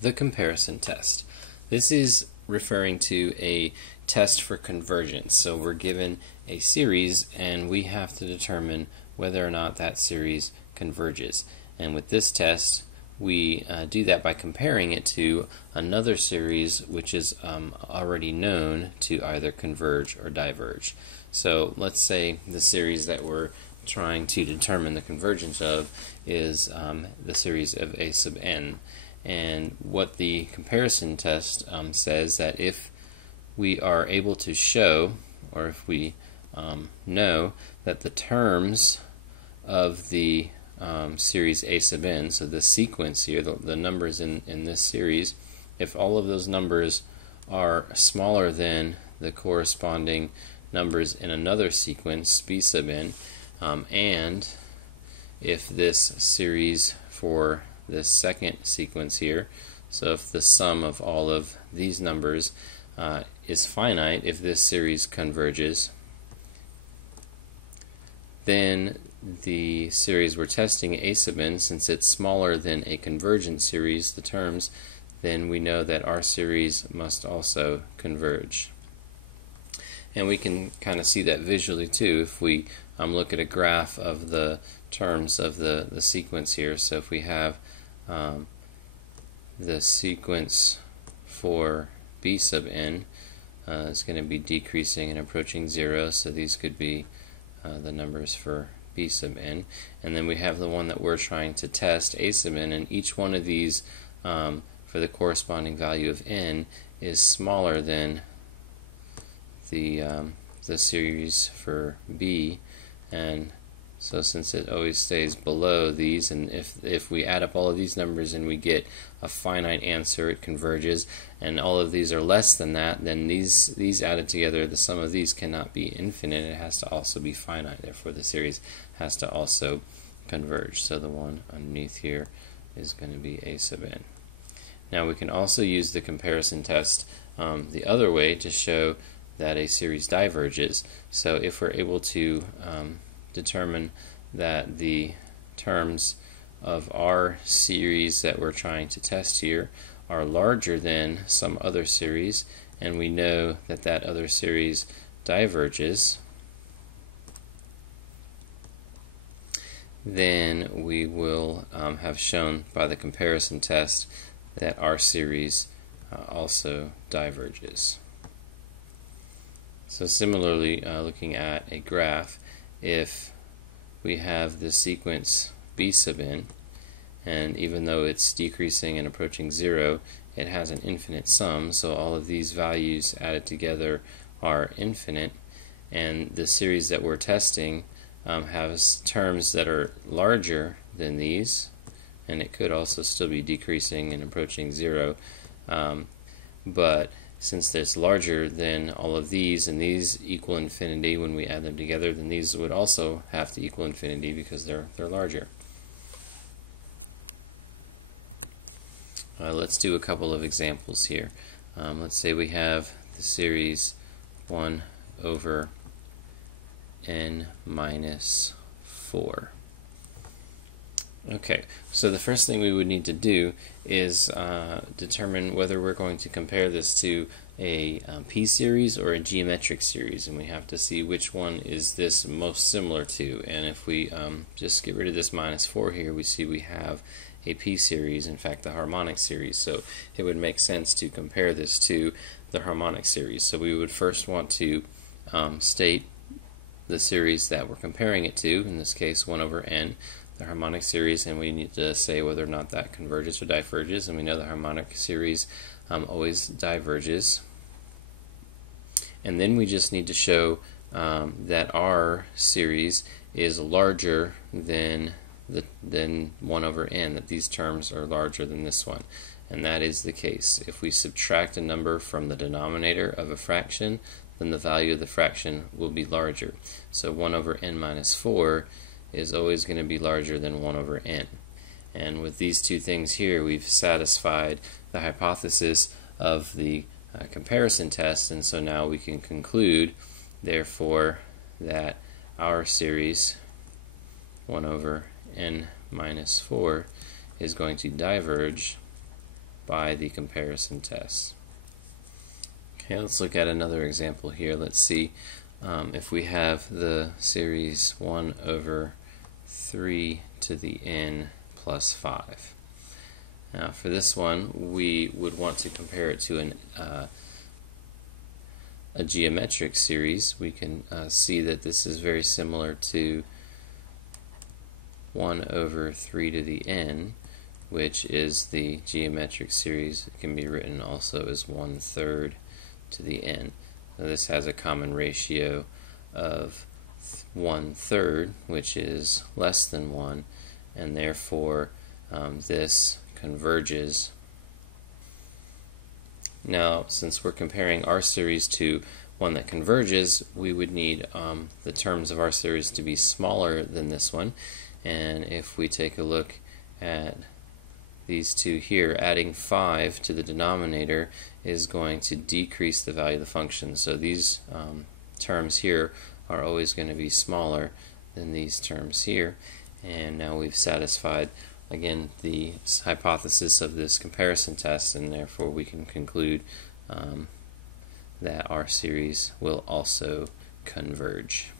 The comparison test. This is referring to a test for convergence. So we're given a series and we have to determine whether or not that series converges. And with this test, we do that by comparing it to another series which is already known to either converge or diverge. So let's say the series that we're trying to determine the convergence of is the series of a sub n. And what the comparison test says that if we are able to show, or if we know that the terms of the series a sub n, so the sequence here, the numbers in this series, if all of those numbers are smaller than the corresponding numbers in another sequence, b sub n, and if this series for this second sequence here, so if the sum of all of these numbers is finite, if this series converges, then the series we're testing, a sub n, since it's smaller than a convergent series, the terms, then we know that our series must also converge. And we can kind of see that visually too if we look at a graph of the terms of the sequence here. So if we have the sequence for b sub n is going to be decreasing and approaching 0, so these could be the numbers for b sub n. And then we have the one that we're trying to test, a sub n, and each one of these for the corresponding value of n is smaller than the series for b, and so since it always stays below these, and if we add up all of these numbers and we get a finite answer, it converges, and all of these are less than that, then these added together, the sum of these cannot be infinite, it has to also be finite, therefore the series has to also converge. So the one underneath here is going to be a sub n. Now we can also use the comparison test the other way to show that a series diverges. So if we're able to determine that the terms of our series that we're trying to test here are larger than some other series, and we know that that other series diverges, then we will have shown by the comparison test that our series also diverges. So similarly, looking at a graph, if we have the sequence b sub n, and even though it's decreasing and approaching 0, it has an infinite sum, so all of these values added together are infinite, and the series that we're testing has terms that are larger than these, and it could also still be decreasing and approaching 0, but since it's larger than all of these, and these equal infinity when we add them together, then these would also have to equal infinity because they're larger. Let's do a couple of examples here. Let's say we have the series 1 over n minus 4. Okay, so the first thing we would need to do is determine whether we're going to compare this to a p-series or a geometric series, and we have to see which one is this most similar to. And if we just get rid of this minus 4 here, we see we have a p-series, in fact the harmonic series, so it would make sense to compare this to the harmonic series. So we would first want to state the series that we're comparing it to, in this case 1 over n, the harmonic series, and we need to say whether or not that converges or diverges, and we know the harmonic series always diverges. And then we just need to show that our series is larger than 1 over n, that these terms are larger than this one. And that is the case. If we subtract a number from the denominator of a fraction, then the value of the fraction will be larger. So 1 over n minus 4 is always going to be larger than 1 over n. And with these two things here, we've satisfied the hypothesis of the comparison test, and so now we can conclude, therefore, that our series 1 over n minus 4 is going to diverge by the comparison test. Okay, let's look at another example here. Let's see if we have the series 1 over 3 to the n plus 5. Now for this one, we would want to compare it to a geometric series. We can see that this is very similar to 1 over 3 to the n, which is the geometric series. It can be written also as 1/3 to the n. So this has a common ratio of 1/3, which is less than 1, and therefore this converges. Now, since we're comparing our series to one that converges, we would need the terms of our series to be smaller than this one. And if we take a look at these two here, adding 5 to the denominator is going to decrease the value of the function. So these terms here are always going to be smaller than these terms here. And now we've satisfied, again, the hypothesis of this comparison test, and therefore we can conclude that our series will also converge.